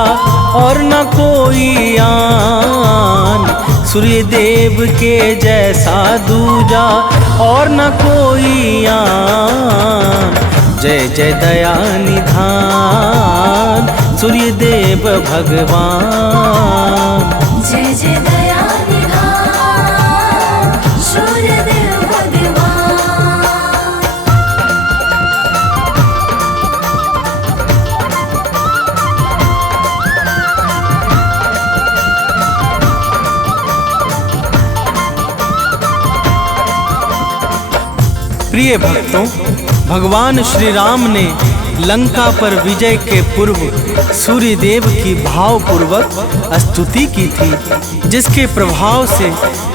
और न कोई आन, सूर्य देव के जैसा दूजा और न कोई आन। जय जय दया निधान सूर्य देव भगवान। जय जय दया निधान सूर्य देव भगवान। प्रिय भक्तों, भगवान श्री राम ने लंका पर विजय के पूर्व सूर्य देव की भावपूर्वक स्तुति की थी, जिसके प्रभाव से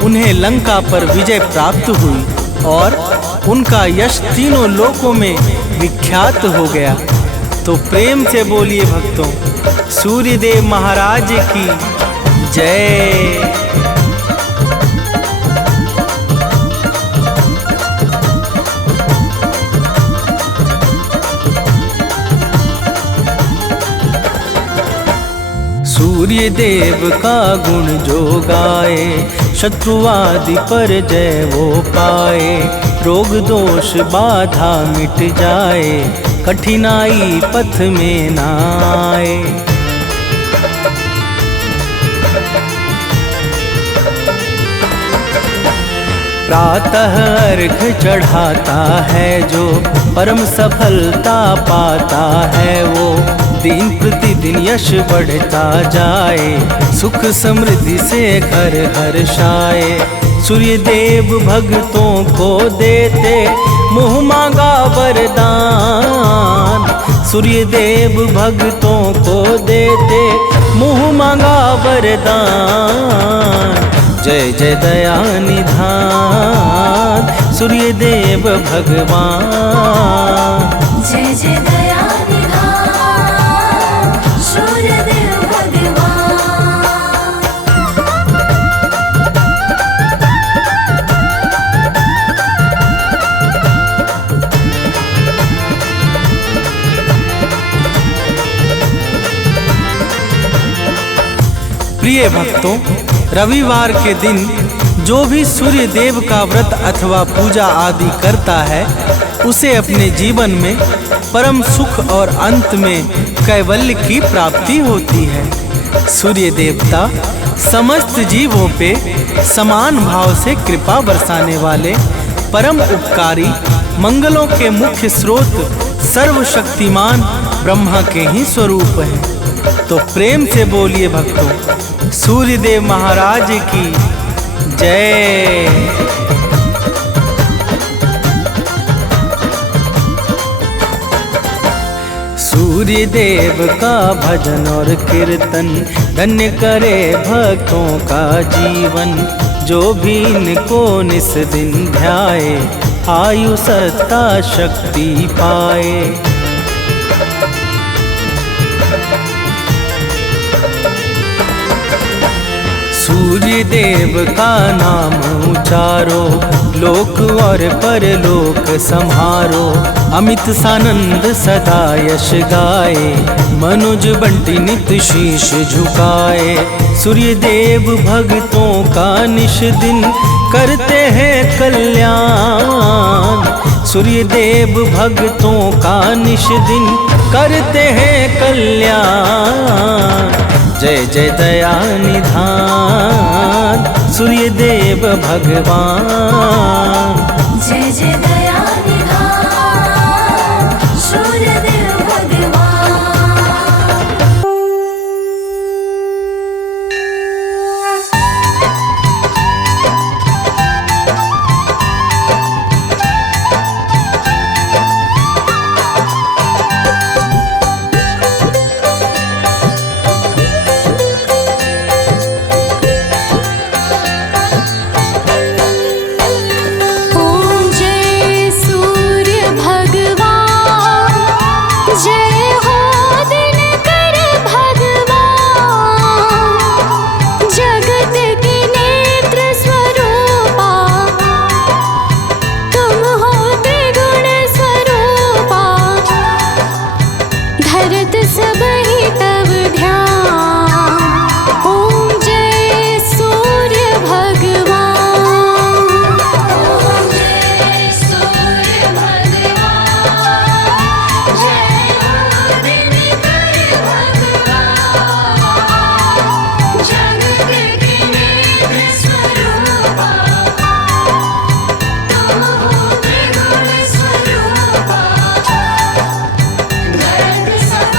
उन्हें लंका पर विजय प्राप्त हुई और उनका यश तीनों लोकों में विख्यात हो गया। तो प्रेम से बोलिए भक्तों, सूर्य देव महाराज की जय। सूर्य देव का गुण जो गाए, शत्रु आदि पर जय वो पाए। रोग दोष बाधा मिट जाए, कठिनाई पथ में ना आए। प्रातः अर्घ चढ़ाता है जो, परम सफलता पाता है वो। दिन प्रतिदिन यश बढ़ता जाए, सुख समृद्धि से घर हर्षाए। सूर्य देव भक्तों को देते मुँह मांगा वरदान। सूर्य देव भक्तों को देते मुँह मांगा वरदान। जय जय दया निधान सूर्य देव भगवान। जय जय दया निधान सूर्य देव भगवान। प्रिय भक्तों, रविवार के दिन जो भी सूर्य देव का व्रत अथवा पूजा आदि करता है, उसे अपने जीवन में परम सुख और अंत में कैवल्य की प्राप्ति होती है। सूर्य देवता समस्त जीवों पे समान भाव से कृपा बरसाने वाले परम उपकारी, मंगलों के मुख्य स्रोत, सर्वशक्तिमान ब्रह्मा के ही स्वरूप हैं। तो प्रेम से बोलिए भक्तों, सूर्य देव महाराज की जय। सूर्य देव का भजन और कीर्तन धन्य करे भक्तों का जीवन। जो भी इनको निस दिन ध्याए, आयु सत्ता शक्ति पाए। सूर्य देव का नाम उचारो, लोक और परलोक संहारो। अमित सानंद सदा यश गाए, मनुज बंटी नित शीश झुकाए। सूर्य देव भक्तों का निश दिन करते हैं कल्याण। सूर्य देव भक्तों का निश दिन करते हैं कल्याण। जय जय दया निधान सूर्य देव भगवान। जय जय दया निधान सूर्य देव भगवान। ओम जय करत सब ही तब ध्यान। ओम जय सूर्य भगवान। ओम जय सूर्य भगवान, जय हो दिनकर भगवान। जग के नेत्र स्वरूपा, तुम हो त्रिगुण स्वरूपा। धरत सब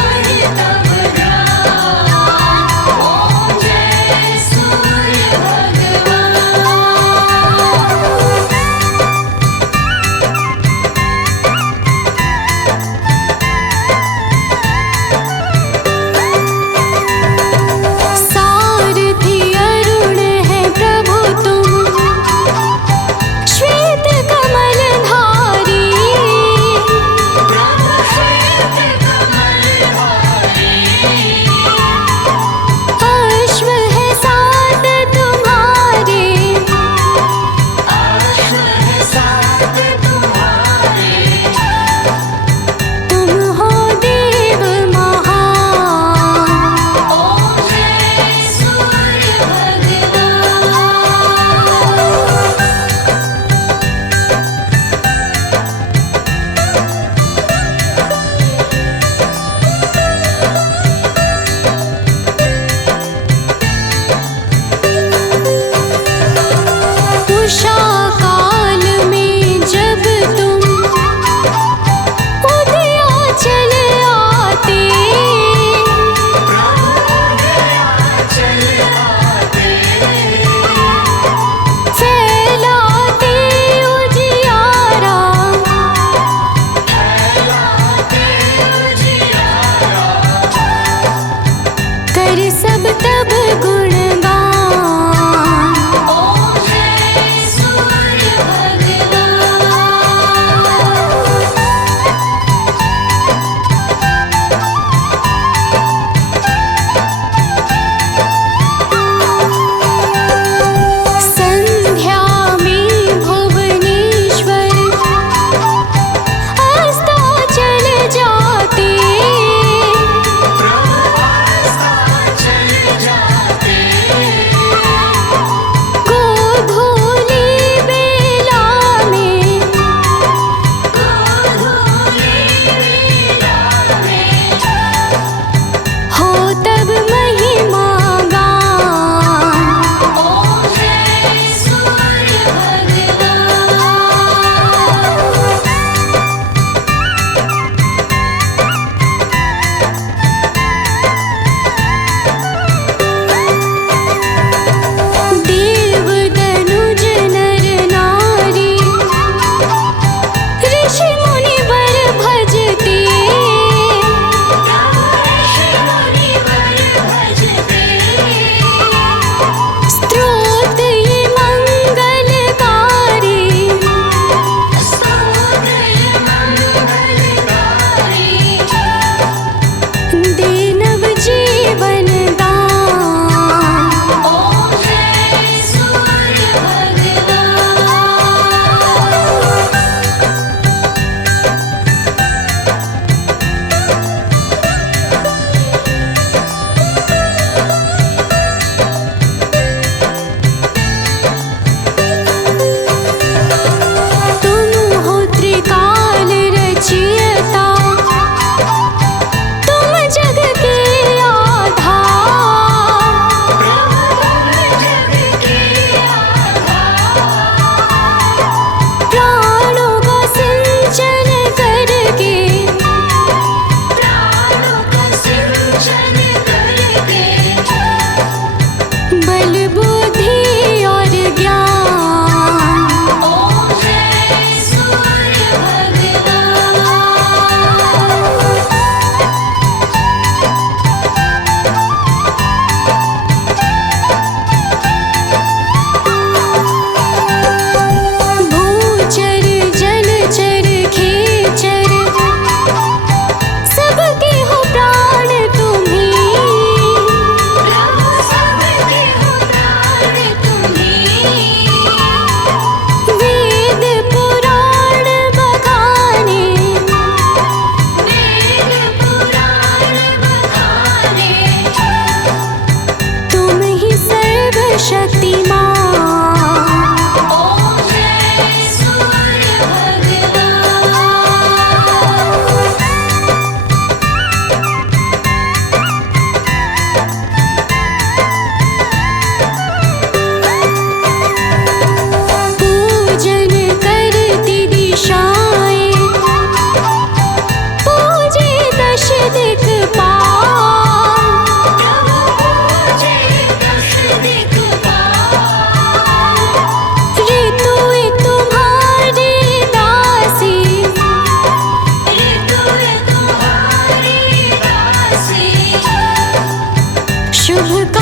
शुभ